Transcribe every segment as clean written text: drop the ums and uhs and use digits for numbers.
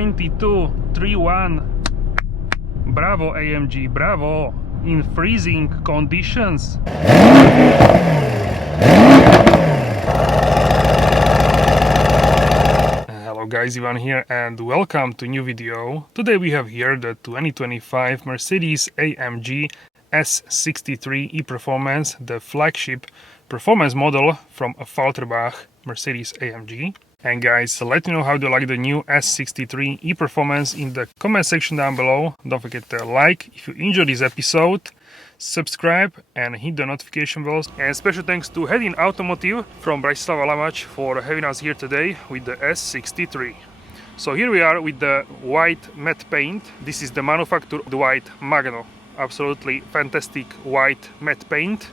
9231. Bravo AMG, bravo! In freezing conditions. Hello guys, Ivan here and welcome to new video. Today we have here the 2025 Mercedes-AMG S63 e-Performance, the flagship performance model from Falterbach Mercedes-AMG. And guys, let me know how you like the new S63 e-Performance in the comment section down below. Don't forget to like if you enjoyed this episode, subscribe and hit the notification bells. And special thanks to Hedin Automotive from Bratislava-Lamac for having us here today with the S63. So here we are with the white matte paint. This is the manufacturer, the white Magno. Absolutely fantastic white matte paint.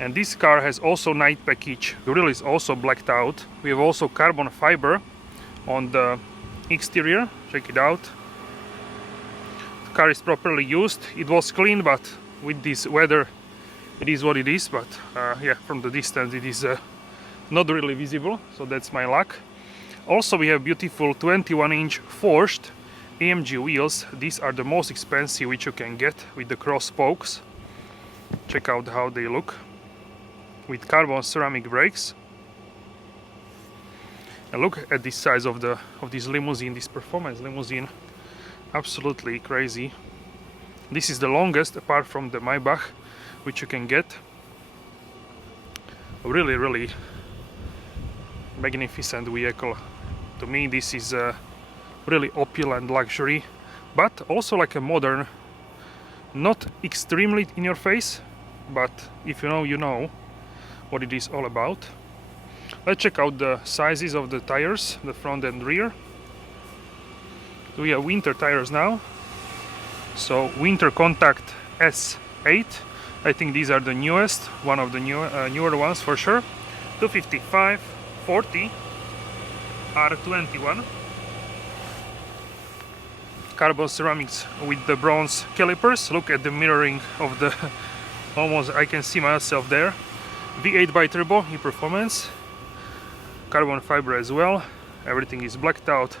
And this car has also night package. The grill is also blacked out. We have also carbon fiber on the exterior. Check it out. The car is properly used. It was clean, but with this weather it is what it is. But yeah, from the distance it is not really visible, so that's my luck. Also we have beautiful 21-inch forged AMG wheels. These are the most expensive which you can get with the cross spokes. Check out how they look. With carbon ceramic brakes. And look at this size of this limousine, this performance limousine. Absolutely crazy. This is the longest apart from the Maybach which you can get. A really magnificent vehicle. To me this is a really opulent luxury, but also like a modern, not extremely in your face, but if you know, you know what it is all about. Let's check out the sizes of the tires, the front and rear. We have winter tires now. So winter contact S8. I think these are the newest, one of the newer ones for sure. 255, 40, R21. Carbon ceramics with the bronze calipers. Look at the mirroring of the, almost I can see myself there. V8 bi-turbo e-Performance, carbon fiber as well. Everything is blacked out.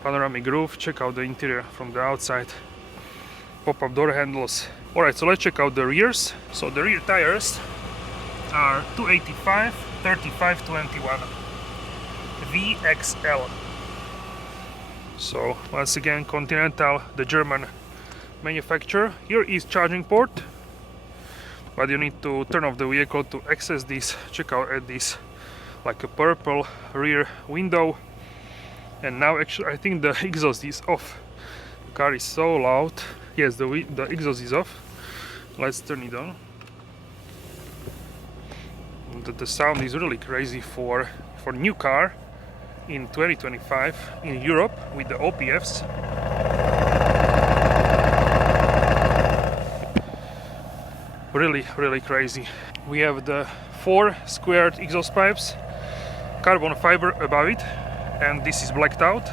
Panoramic roof. Check out the interior from the outside. Pop-up door handles. Alright, so let's check out the rears. So the rear tires are 285, 35, 21 VXL. So once again, Continental, the German manufacturer. Here is charging port, but you need to turn off the vehicle to access this. Check out at this, like a purple rear window. And now actually I think the exhaust is off. The car is so loud. Yes, the exhaust is off. Let's turn it on. The sound is really crazy for new car in 2025 in Europe with the OPFs. Really crazy. We have the 4 squared exhaust pipes, carbon fiber above it, and this is blacked out.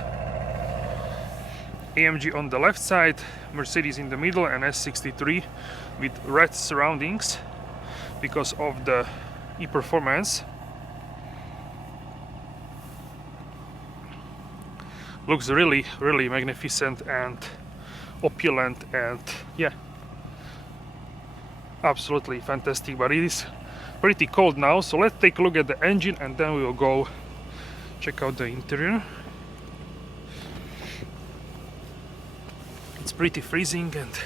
AMG on the left side, Mercedes in the middle, and S63 with red surroundings because of the e-Performance. Looks really magnificent and opulent, and yeah, absolutely fantastic. But it is pretty cold now, so let's take a look at the engine and then we will go check out the interior. It's pretty freezing, and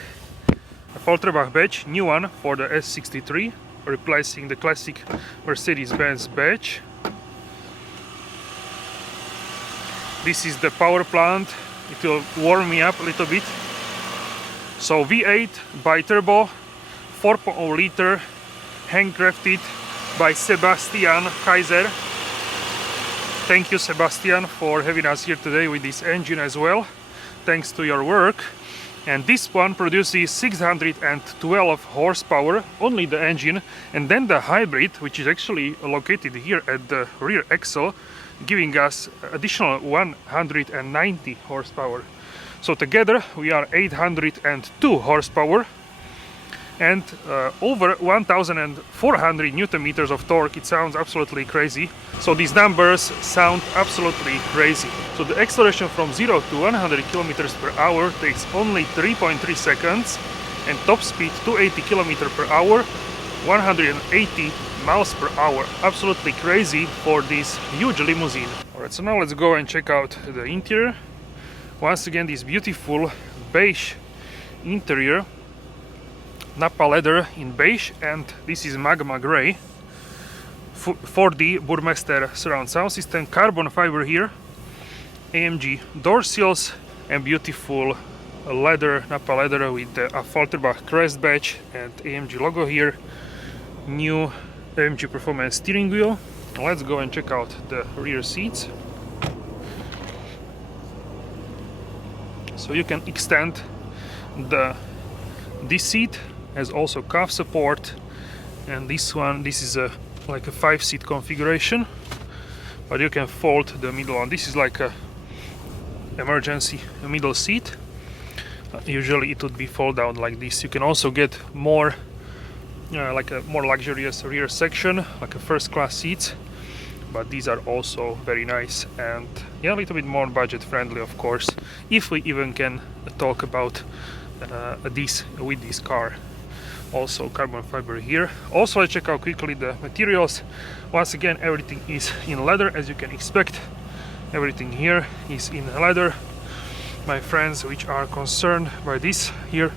a Falterbach badge, new one for the S63, replacing the classic Mercedes-Benz badge. This is the power plant. It will warm me up a little bit. So V8 bi-turbo, 4.0 liter, handcrafted by Sebastian Kaiser. Thank you, Sebastian, for having us here today with this engine as well. Thanks to your work. And this one produces 612 horsepower, only the engine, and then the hybrid, which is actually located here at the rear axle, giving us additional 190 horsepower. So together we are 802 horsepower. and over 1400 Newton meters of torque. It sounds absolutely crazy. So these numbers sound absolutely crazy. So the acceleration from 0 to 100 kilometers per hour takes only 3.3 seconds, and top speed 280 kilometers per hour, 180 miles per hour. Absolutely crazy for this huge limousine. Alright, so now let's go and check out the interior. Once again, this beautiful beige interior, Nappa leather in beige, and this is magma gray. 4D Burmester surround sound system, carbon fiber here, AMG door seals, and beautiful leather, Nappa leather with the Falterbach crest badge and AMG logo here. New AMG Performance steering wheel. Let's go and check out the rear seats. So you can extend this seat has also cuff support, and this is like a 5-seat configuration, but you can fold the middle one. This is like a emergency middle seat. Usually it would be fold down like this. You can also get more like a more luxurious rear section, like a first class seats, but these are also very nice, and yeah, a little bit more budget friendly, of course, if we even can talk about this with this car. Also carbon fiber here. Also, I check out quickly the materials. Once again, everything is in leather, as you can expect. Everything here is in leather. My friends which are concerned by this, here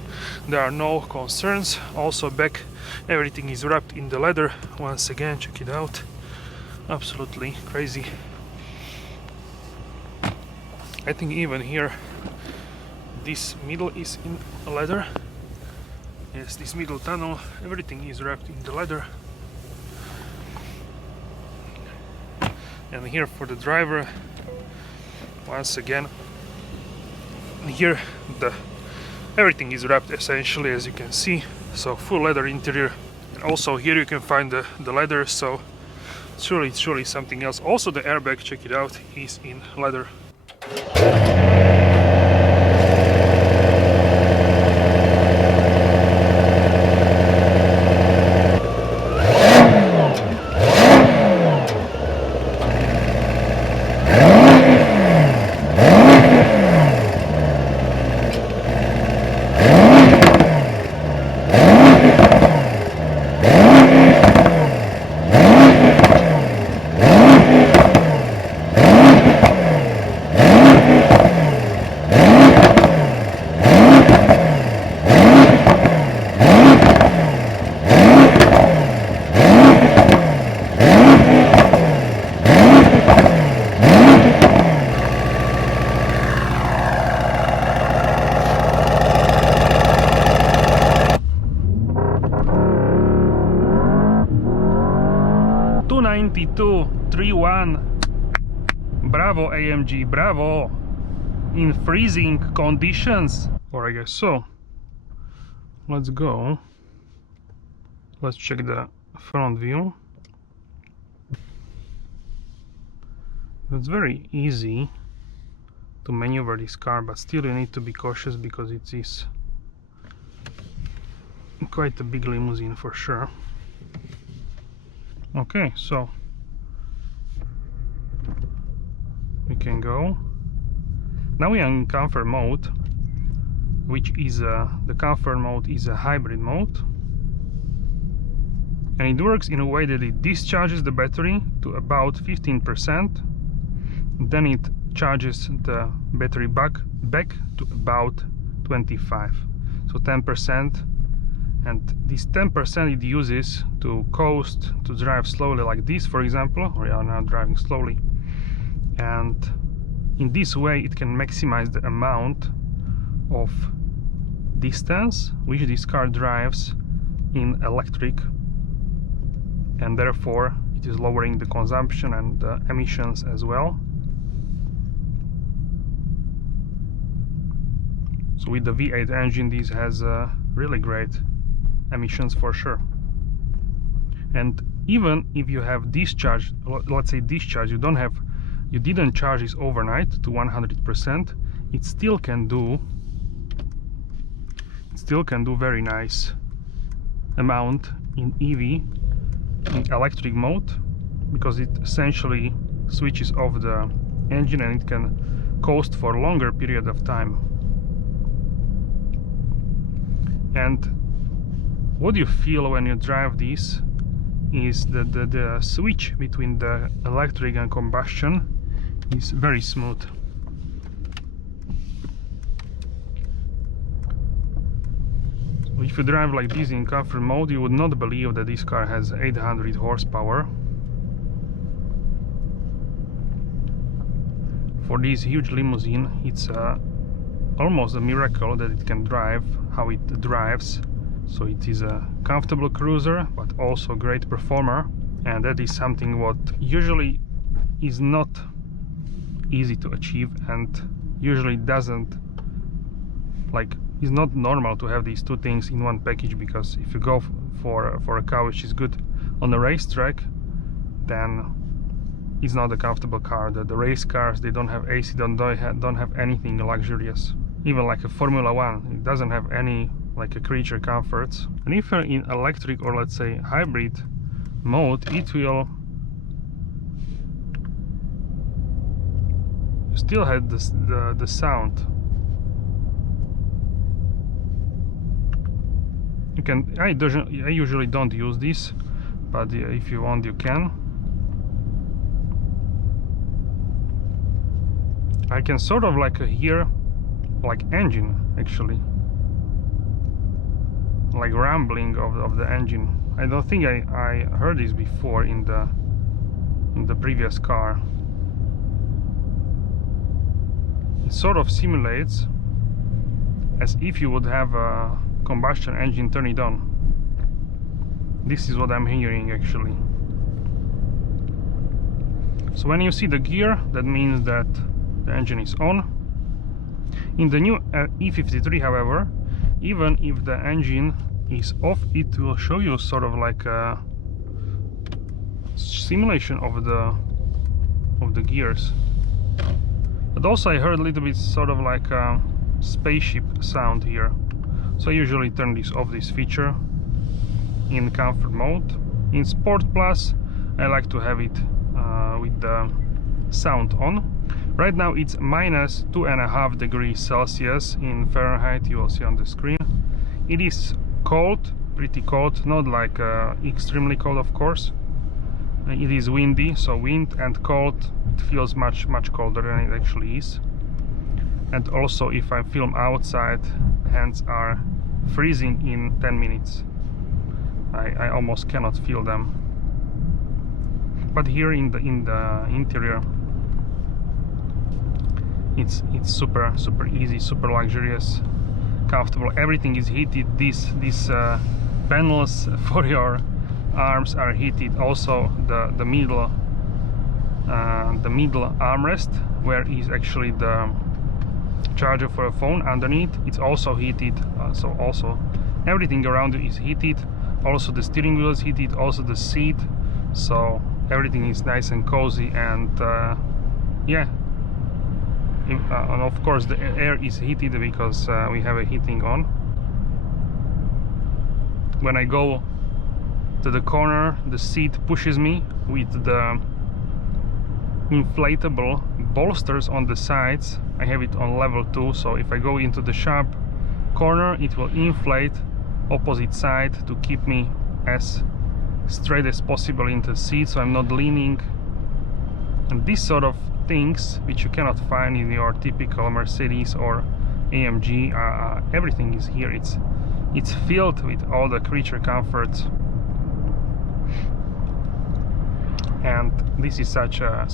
there are no concerns. Also back, everything is wrapped in the leather. Once again, check it out. Absolutely crazy. I think even here this middle is in leather. Yes, this middle tunnel, everything is wrapped in the leather. And here for the driver, once again, here everything is wrapped essentially, as you can see. So full leather interior, and also here you can find the leather. So it's surely something else. Also the airbag, check it out, is in leather. Bravo AMG, bravo! In freezing conditions, or I guess so. Let's go. Let's check the front view. It's very easy to maneuver this car, but still you need to be cautious because it is quite a big limousine for sure. Okay, so we can go. Now we are in comfort mode, which is the comfort mode is a hybrid mode, and it works in a way that it discharges the battery to about 15%, then it charges the battery back to about 25, so 10%, and this 10% it uses to coast, to drive slowly like this, for example. We are now driving slowly, and in this way it can maximize the amount of distance which this car drives in electric, and therefore it is lowering the consumption and the emissions as well. So with the V8 engine, this has really great emissions for sure. And even if you have discharge, let's say discharge, you didn't charge this overnight to 100%, it still can do very nice amount in EV, in electric mode, because it essentially switches off the engine and it can coast for a longer period of time. And what you feel when you drive this is that the switch between the electric and combustion is very smooth. So if you drive like this in comfort mode, you would not believe that this car has 800 horsepower. For this huge limousine, it's almost a miracle that it can drive how it drives. So it is a comfortable cruiser, but also a great performer, and that is something what usually is not easy to achieve, and usually doesn't, like, it's not normal to have these two things in one package, because if you go for a car which is good on the racetrack, then it's not a comfortable car. The race cars, they don't have AC, don't have anything luxurious. Even like a Formula 1, it doesn't have any like a creature comforts. And if you're in electric or let's say hybrid mode, it will still have the sound. You can, I usually don't use this, but if you want you can. I can sort of like hear like engine actually, like rambling of the engine. I don't think I heard this before in the previous car. It sort of simulates as if you would have a combustion engine turn it on. This is what I'm hearing actually. So when you see the gear, that means that the engine is on. In the new E53, however, even if the engine is off, it will show you sort of like a simulation of the gears. But also I heard a little bit sort of like a spaceship sound here. So I usually turn this off, this feature, in comfort mode. In Sport Plus I like to have it with the sound on. Right now it's minus 2.5 degrees Celsius in Fahrenheit, you will see on the screen. It is cold, pretty cold, not like extremely cold of course. It is windy, so wind and cold, it feels much colder than it actually is. And also if I film outside, hands are freezing in 10 minutes. I almost cannot feel them. But here in the interior, it's super easy, super luxurious, comfortable. Everything is heated. These panels for your arms are heated. Also the middle armrest, where is actually the charger for a phone underneath, it's also heated. So also everything around you is heated. Also the steering wheel is heated, also the seat, so everything is nice and cozy. And yeah, and of course the air is heated because we have a heating on. When I go to the corner, the seat pushes me with the inflatable bolsters on the sides. I have it on level 2, so if I go into the sharp corner, it will inflate opposite side to keep me as straight as possible into the seat, so I'm not leaning. And these sort of things which you cannot find in your typical Mercedes or AMG, everything is here. It's filled with all the creature comforts, and this is such a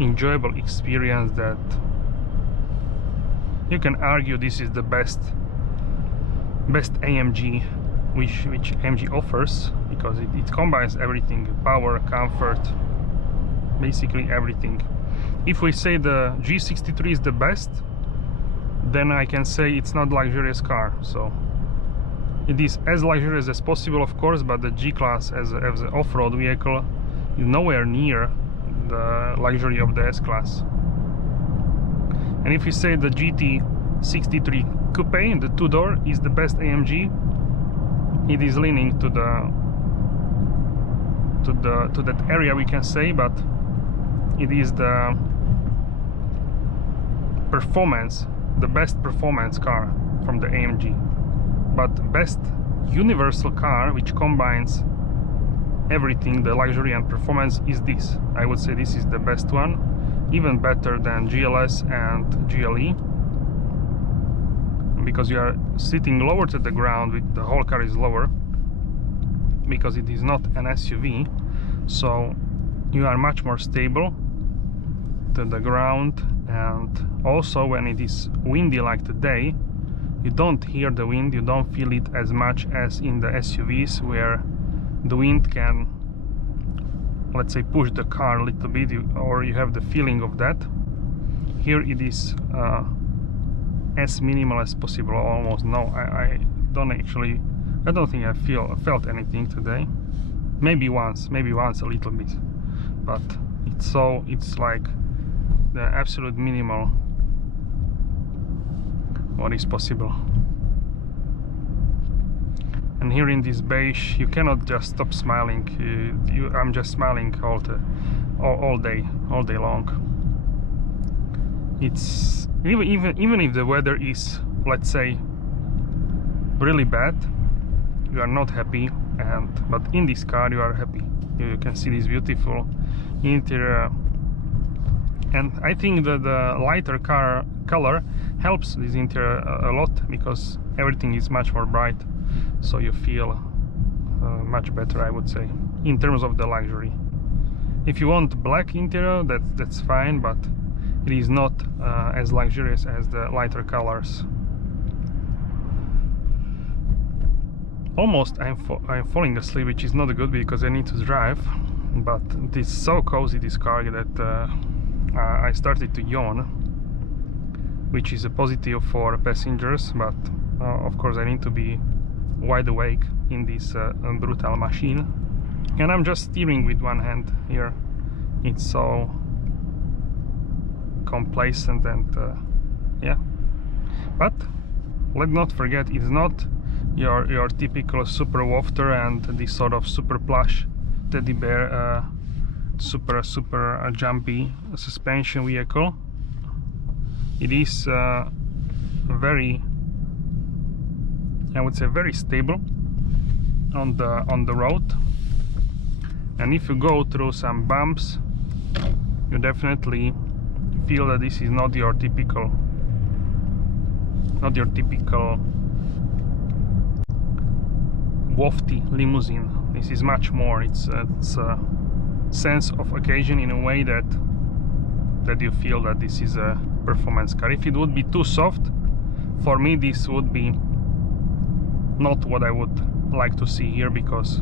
enjoyable experience that you can argue this is the best AMG which AMG offers, because it combines everything: power, comfort, basically everything. If we say the G63 is the best, then I can say it's not luxurious car. So it is as luxurious as possible, of course, but the G-Class as an off-road vehicle is nowhere near the luxury of the S-Class. And if you say the GT63 Coupe, the two-door, is the best AMG, it is leaning to that area, we can say, but it is the performance, the best performance car from the AMG, but best universal car which combines everything, the luxury and performance, is this. I would say this is the best one, even better than GLS and GLE, because you are sitting lower to the ground. With the whole car is lower because it is not an SUV, so you are much more stable to the ground. And also when it is windy like today, you don't hear the wind, you don't feel it as much as in the SUVs, where the wind can, let's say, push the car a little bit, or you have the feeling of that. Here it is as minimal as possible, almost no. I don't think I felt anything today. Maybe once a little bit, but it's like the absolute minimal what is possible. And here in this beige, you cannot just stop smiling. I'm just smiling all day long. It's even if the weather is, let's say, really bad, you are not happy, but in this car you are happy. You can see this beautiful interior, and I think that the lighter color helps this interior a lot, because everything is much more bright, so you feel much better, I would say, in terms of the luxury. If you want black interior, that's fine, but it is not as luxurious as the lighter colors. Almost I'm falling asleep, which is not good because I need to drive, but it's so cozy, this car, that I started to yawn, which is a positive for passengers, but of course I need to be wide awake in this brutal machine. And I'm just steering with one hand here. It's so complacent, and yeah. But let's not forget, it's not your typical super wafter and this sort of super plush teddy bear super jumpy suspension vehicle. It is very, I would say, very stable on the road, and if you go through some bumps, you definitely feel that this is not your typical wafty limousine. This is much more. It's a sense of occasion in a way that you feel that this is a performance car. If it would be too soft, for me this would be not what I would like to see here, because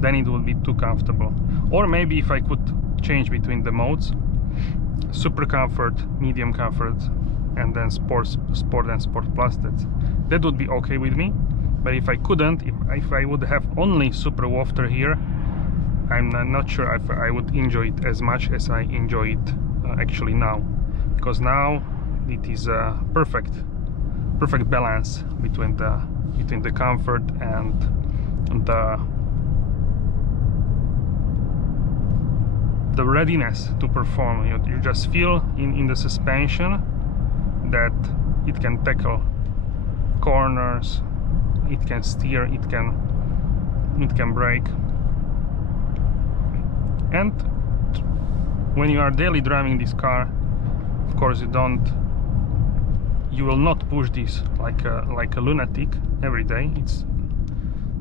then it would be too comfortable. Or maybe if I could change between the modes, super comfort, medium comfort, and then sport and sport plus, that would be okay with me. But if I couldn't, if I would have only super wafter here, I'm not sure if I would enjoy it as much as I enjoy it actually now, because now it is a perfect balance between the comfort and the readiness to perform. You just feel in the suspension that it can tackle corners, it can steer, it can brake. And when you are daily driving this car, of course you will not push this like a lunatic every day.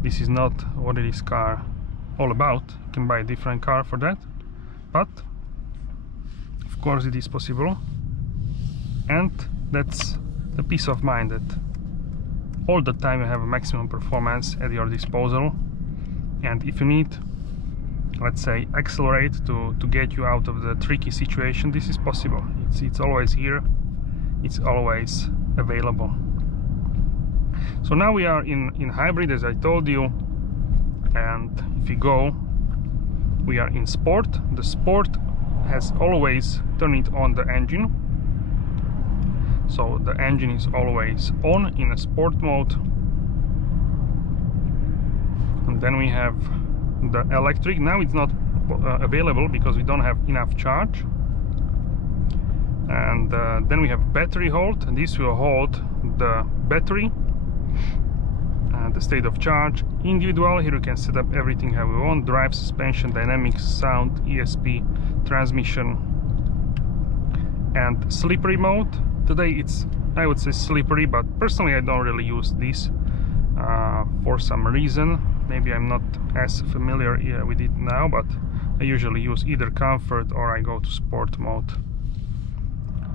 This is not what this car all about. You can buy a different car for that, but of course it is possible, and that's the peace of mind that all the time you have a maximum performance at your disposal. And if you need, let's say, accelerate to get you out of the tricky situation, this is possible. It's always here, it's always available. So now we are in hybrid, as I told you, and if you go, we are in sport. The sport has always turned on the engine, so the engine is always on in a sport mode. And then we have the electric. Now it's not available because we don't have enough charge. And then we have battery hold, and this will hold the battery and the state of charge. Individual, here you can set up everything how you want: drive, suspension, dynamics, sound, ESP, transmission. And slippery mode, today it's, I would say, slippery, but personally I don't really use this for some reason. Maybe I'm not as familiar with it now, but I usually use either comfort or I go to sport mode.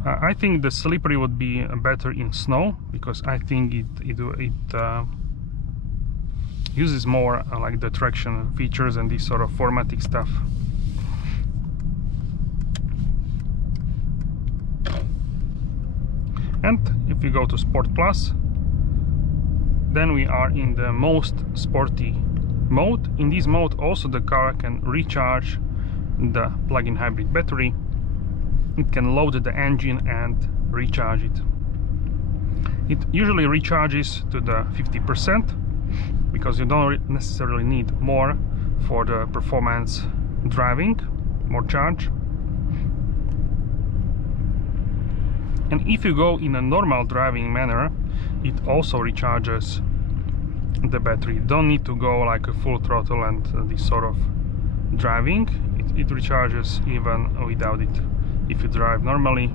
I think the slippery would be better in snow, because I think it uses more like the traction features and this sort of formatting stuff. And if you go to Sport Plus, then we are in the most sporty mode. In this mode also the car can recharge the plug-in hybrid battery. It can load the engine and recharge it. It usually recharges to the 50%, because you don't necessarily need more for the performance driving, more charge. And if you go in a normal driving manner, it also recharges the battery. You don't need to go like a full throttle and this sort of driving. It recharges even without it. If you drive normally,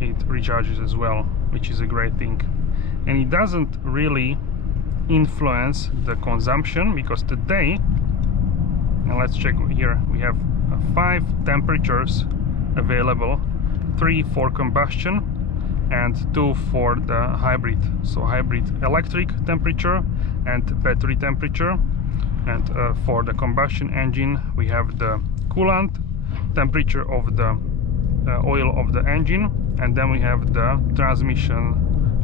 it recharges as well, which is a great thing. And it doesn't really influence the consumption, because today, now let's check here, we have 5 temperatures available: 3 for combustion and 2 for the hybrid. So hybrid electric temperature and battery temperature. And for the combustion engine we have the coolant temperature of the oil of the engine, and then we have the transmission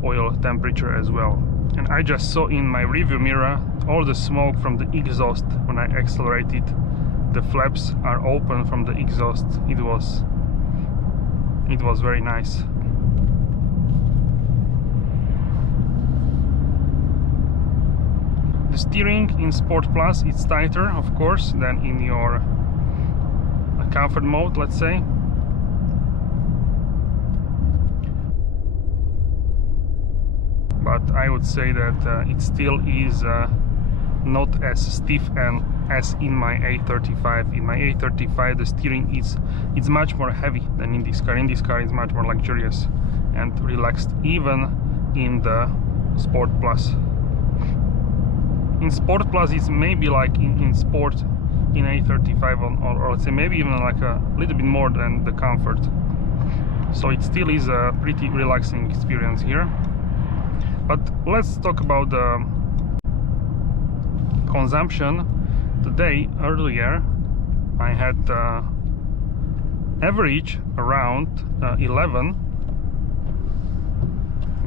oil temperature as well. And I just saw in my review mirror all the smoke from the exhaust when I accelerated. The flaps are open from the exhaust. It was very nice. The steering in Sport Plus is tighter, of course, than in your comfort mode, let's say. But I would say that it still is not as stiff and as in my A35. In my A35 the steering is much more heavy than in this car. In this car it's much more luxurious and relaxed, even in the Sport Plus. In Sport Plus it's maybe like in Sport in A35 or let's say maybe even like a little bit more than the comfort. So it still is a pretty relaxing experience here. But let's talk about the consumption. Today, earlier, I had average around 11,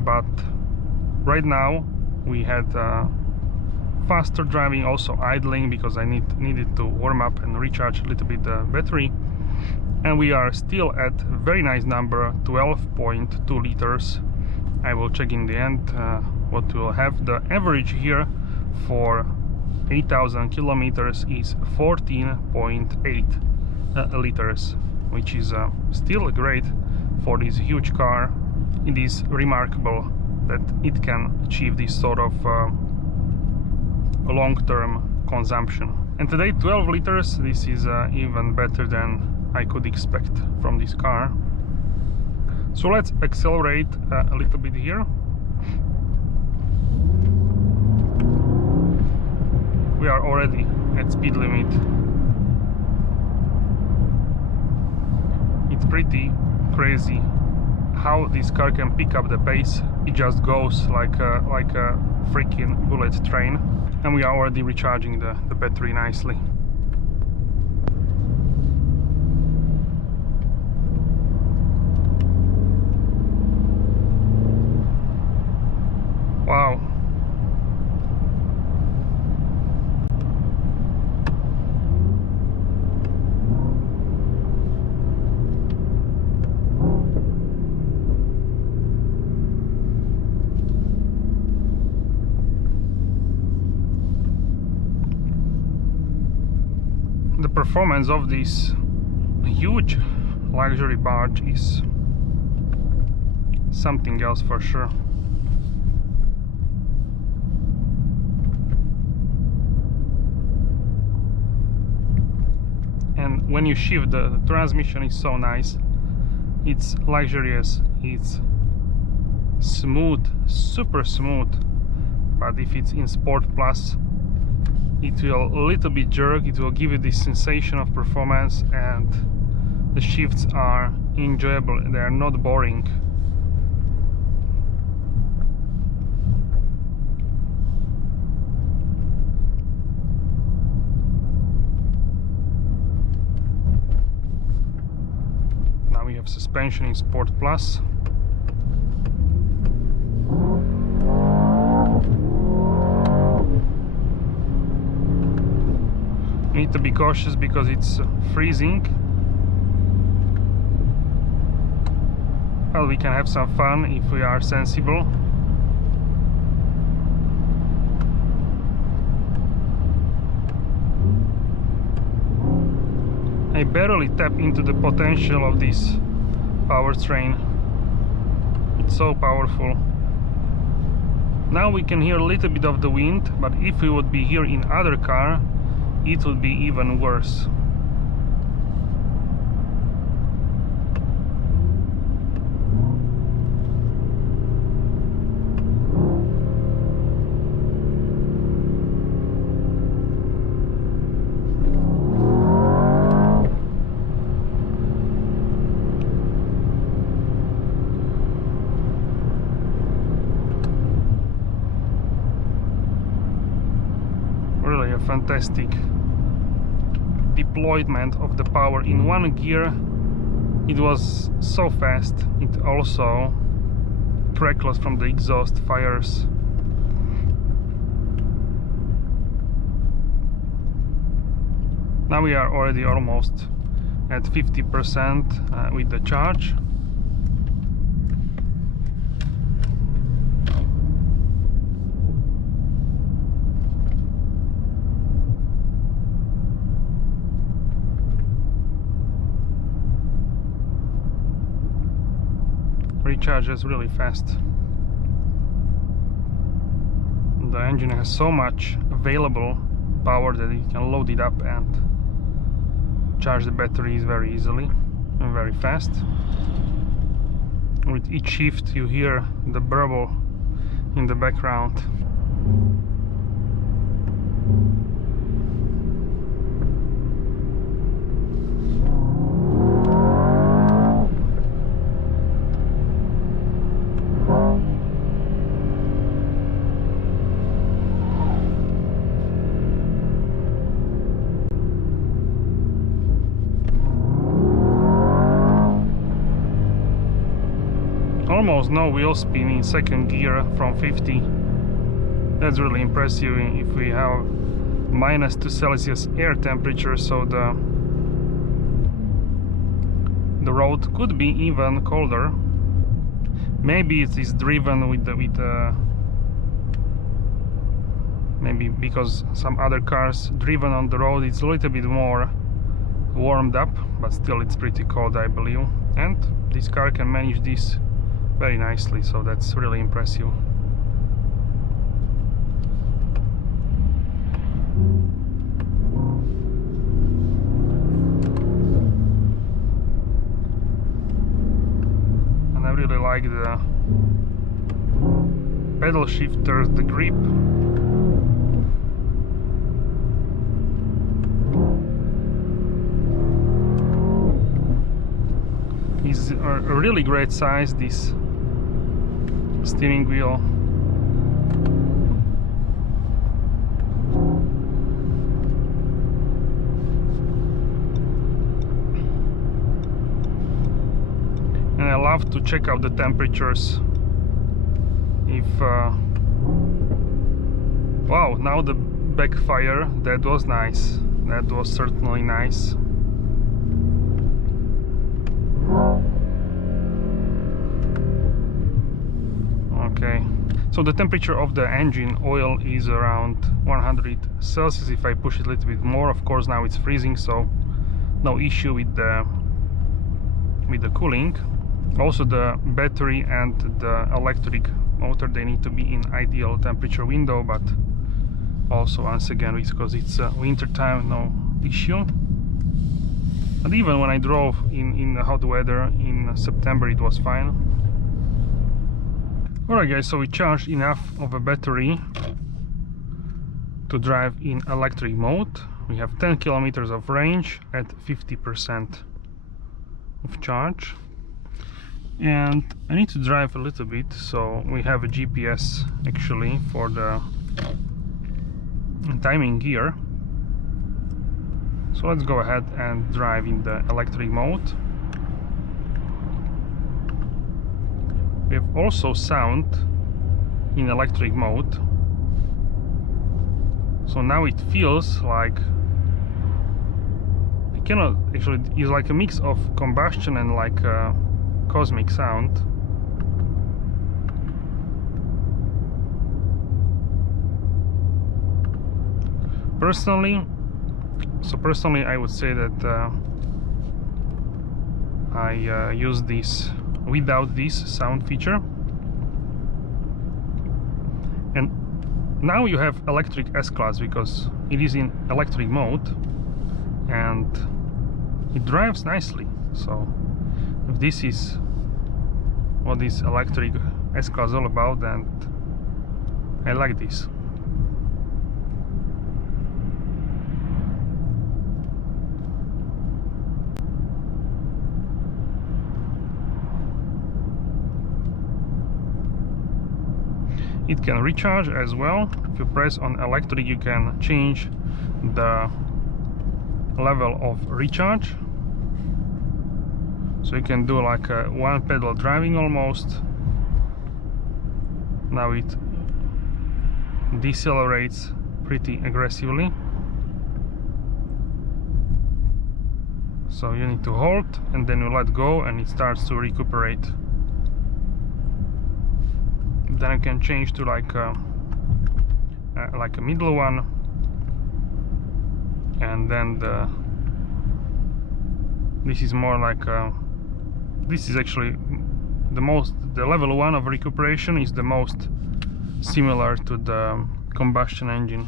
but right now we had faster driving, also idling, because I needed to warm up and recharge a little bit the battery, and we are still at a very nice number, 12.2 liters. I will check in the end what we'll have. The average here for 8,000 kilometers is 14.8 liters, which is still great for this huge car. It is remarkable that it can achieve this sort of long-term consumption. And today 12 liters, this is even better than I could expect from this car. So let's accelerate a little bit here. We are already at speed limit. It's pretty crazy how this car can pick up the pace. It just goes like a freaking bullet train. And we are already recharging the battery nicely. Wow. performance of this huge luxury barge is something else for sure. And when you shift, the transmission is so nice. It's luxurious, it's smooth, super smooth. But if it's in Sport Plus, it will a little bit jerk. It will give you this sensation of performance, and the shifts are enjoyable. They are not boring. Now we have suspension in Sport Plus. You need to be cautious because it's freezing. Well, we can have some fun if we are sensible. I barely tap into the potential of this powertrain. It's so powerful. Now we can hear a little bit of the wind, but if we would be here in other car, it would be even worse. Really a fantastic deployment of the power in one gear. It was so fast. It also crackles from the exhaust fires. Now we are already almost at 50% with the charge. Recharges really fast. The engine has so much available power that you can load it up and charge the batteries very easily and very fast. With each shift you hear the burble in the background. Almost no wheel spin in second gear from 50. That's really impressive if we have -2 Celsius air temperature, so the road could be even colder. Maybe it is driven with the maybe because some other cars driven on the road it's a little bit more warmed up, but still it's pretty cold, I believe. And this car can manage this very nicely, so that's really impressive. And I really like the pedal shifters, the grip. It's a really great size, this steering wheel. And I love to check out the temperatures. If wow, now the backfire, that was nice. That was certainly nice. Okay, so the temperature of the engine oil is around 100 Celsius. If I push it a little bit more, of course now it's freezing, so no issue with the cooling. Also the battery and the electric motor, they need to be in ideal temperature window, but also once again because it's winter time, no issue. And even when I drove in hot weather in September, it was fine. Alright guys, so we charged enough of a battery to drive in electric mode. We have 10 kilometers of range at 50% of charge. And I need to drive a little bit, so we have a GPS actually for the timing gear. So let's go ahead and drive in the electric mode. We have also sound in electric mode. So now it feels like I cannot actually, it's like a mix of combustion and like a cosmic sound. Personally I would say that I use this without this sound feature. And now you have electric S-Class because it is in electric mode and it drives nicely. So if this is what this electric S-Class is all about, then I like this. It can recharge as well. If you press on electric, you can change the level of recharge. So you can do like a one pedal driving almost. Now it decelerates pretty aggressively. So you need to hold and then you let go and it starts to recuperate. Then I can change to like a middle one, and then this is more like this is actually the level 1 of recuperation is the most similar to the combustion engine.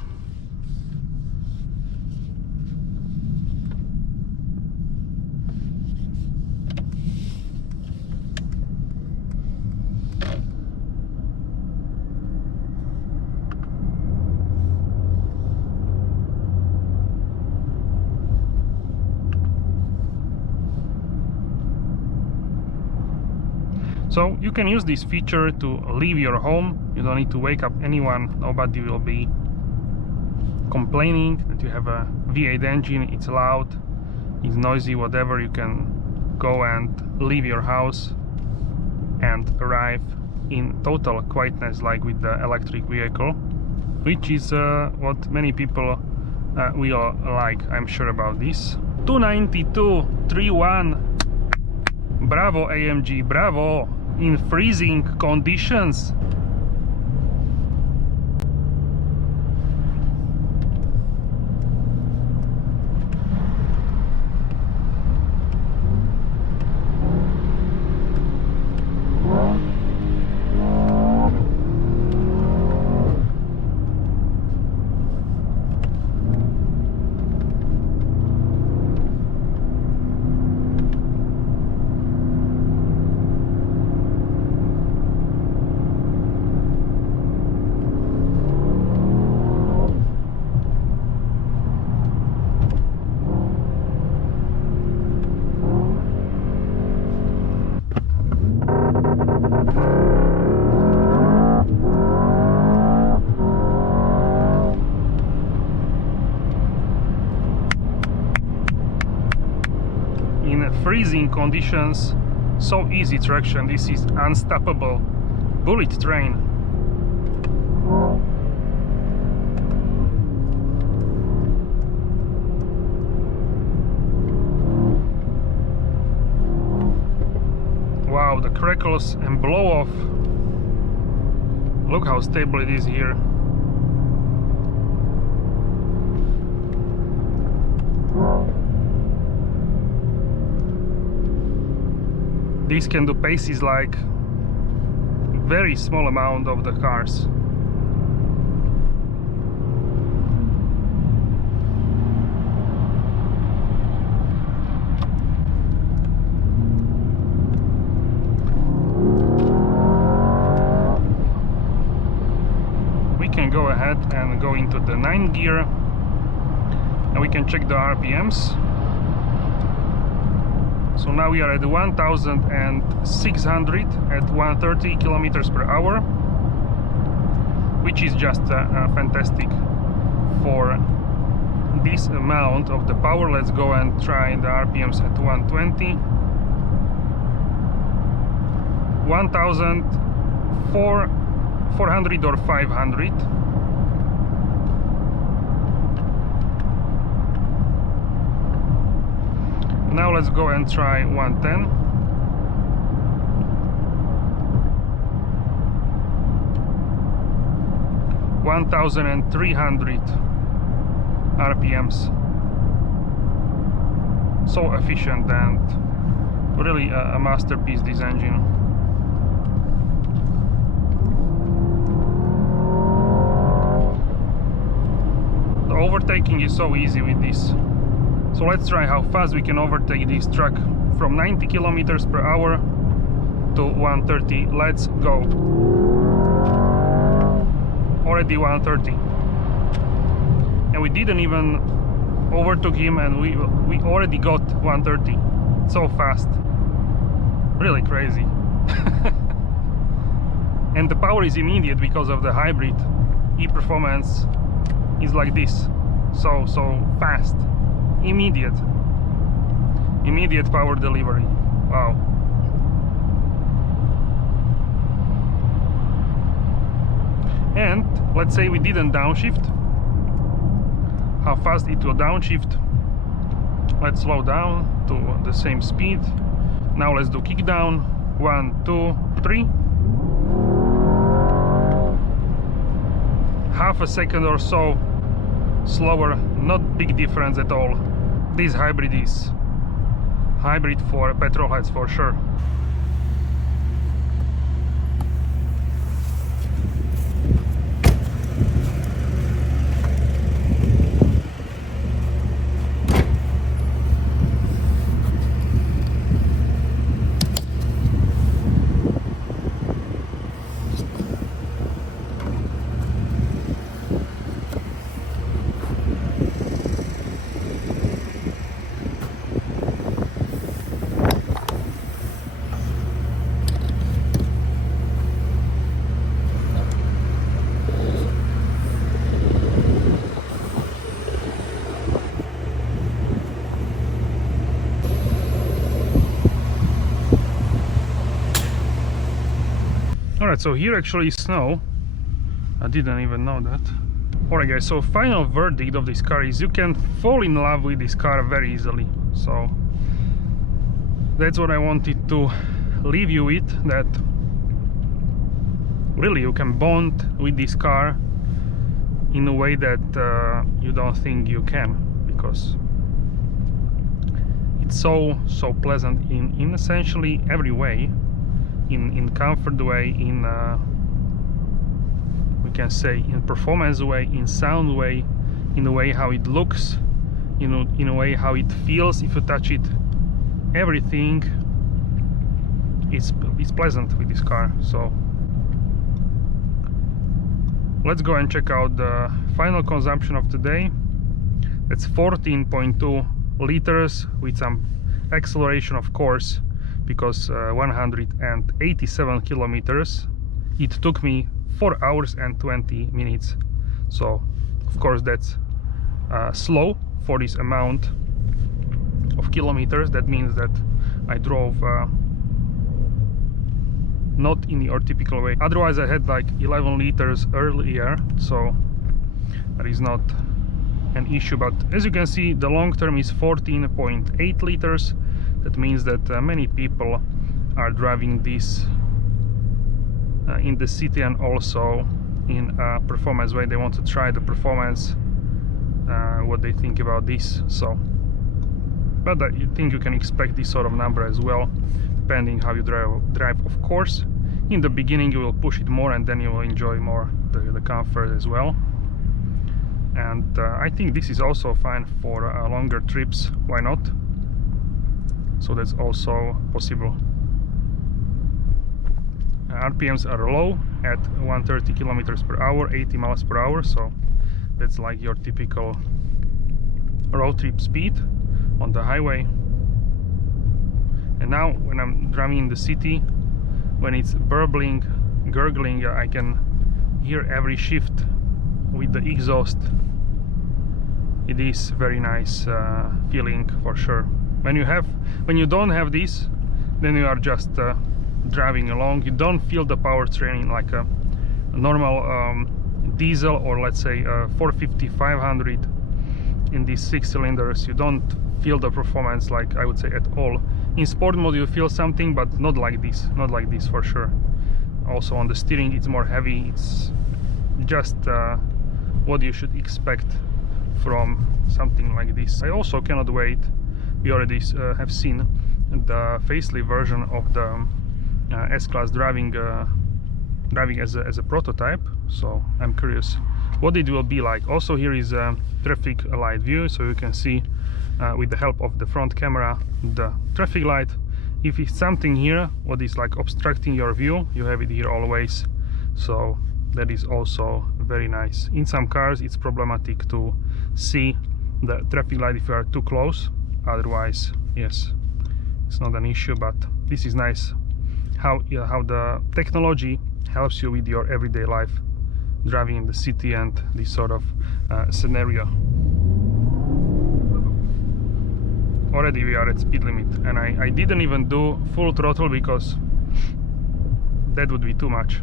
So you can use this feature to leave your home. You don't need to wake up anyone. Nobody will be complaining that you have a V8 engine, it's loud, it's noisy, whatever. You can go and leave your house and arrive in total quietness like with the electric vehicle, which is what many people will like, I'm sure about this. 292.31. Bravo AMG, bravo! In freezing conditions. Freezing conditions, so easy traction. This is unstoppable bullet train. Wow, the crackles and blow off. Look how stable it is here. This can do paces like very small amount of the cars. We can go ahead and go into the 9th gear and we can check the RPMs. So now we are at 1,600 at 130 kilometers per hour, which is just fantastic for this amount of the power. Let's go and try the RPMs at 120. 1,400 or 500. Now let's go and try 110. (1,300) RPMs. So efficient and really a masterpiece, this engine. The overtaking is so easy with this. So let's try how fast we can overtake this truck from 90 kilometers per hour to 130. Let's go. Already 130. And we didn't even overtook him and we already got 130. So fast. Really crazy. And the power is immediate because of the hybrid. E-performance is like this. So fast. Immediate power delivery. Wow. And let's say we didn't downshift. How fast it will downshift? Let's slow down to the same speed. Now let's do kick down. 1, 2, 3. Half a second or so slower, not big difference at all. This hybrid is hybrid for petrol heads for sure. Alright, so here actually is snow. I didn't even know that. Alright guys, so final verdict of this car is you can fall in love with this car very easily. So that's what I wanted to leave you with, that really you can bond with this car in a way that you don't think you can, because it's so pleasant in essentially every way. In comfort way, in we can say in performance way, in sound way, in a way how it looks, in a way how it feels if you touch it. Everything is pleasant with this car. So let's go and check out the final consumption of today. It's 14.2 liters with some acceleration, of course, because 187 kilometers. It took me 4 hours and 20 minutes. So of course that's slow for this amount of kilometers. That means that I drove not in your typical way. Otherwise I had like 11 liters earlier, so that is not an issue. But as you can see, the long term is 14.8 liters. That means that many people are driving this in the city and also in a performance way. They want to try the performance, what they think about this. So, but I think you can expect this sort of number as well. depending how you drive, of course. In the beginning you will push it more, and then you will enjoy more the comfort as well. And I think this is also fine for longer trips. Why not? So that's also possible. RPMs are low at 130 kilometers per hour, 80 miles per hour, so that's like your typical road trip speed on the highway. And now when I'm driving in the city, when it's burbling, gurgling, I can hear every shift with the exhaust. It is very nice feeling for sure. When you don't have this, then you are just driving along. You don't feel the powertrain like a normal diesel, or let's say 450, 500 in these 6 cylinders. You don't feel the performance, like I would say, at all. In sport mode you feel something, but not like this for sure. Also on the steering it's more heavy. It's just what you should expect from something like this. I also cannot wait. We already have seen the facelift version of the S-Class driving as a prototype, so I'm curious what it will be like. Also here is a traffic light view, so you can see with the help of the front camera the traffic light. If it's something here what is like obstructing your view, you have it here always, so that is also very nice. In some cars it's problematic to see the traffic light if you are too close. Otherwise, yes, it's not an issue, but this is nice how the technology helps you with your everyday life, driving in the city and this sort of scenario. Already we are at speed limit, and I didn't even do full throttle because that would be too much.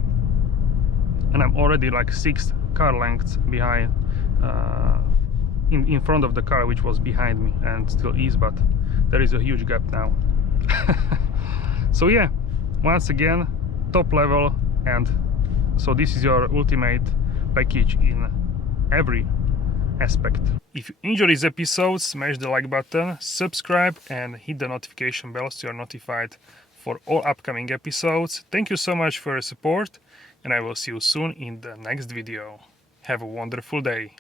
And I'm already like 6 car lengths behind, in front of the car which was behind me and still is, but there is a huge gap now. So yeah, once again, top level. And so this is your ultimate package in every aspect. If you enjoy this episode, smash the like button, subscribe and hit the notification bell so you're notified for all upcoming episodes. Thank you so much for your support, and I will see you soon in the next video. Have a wonderful day.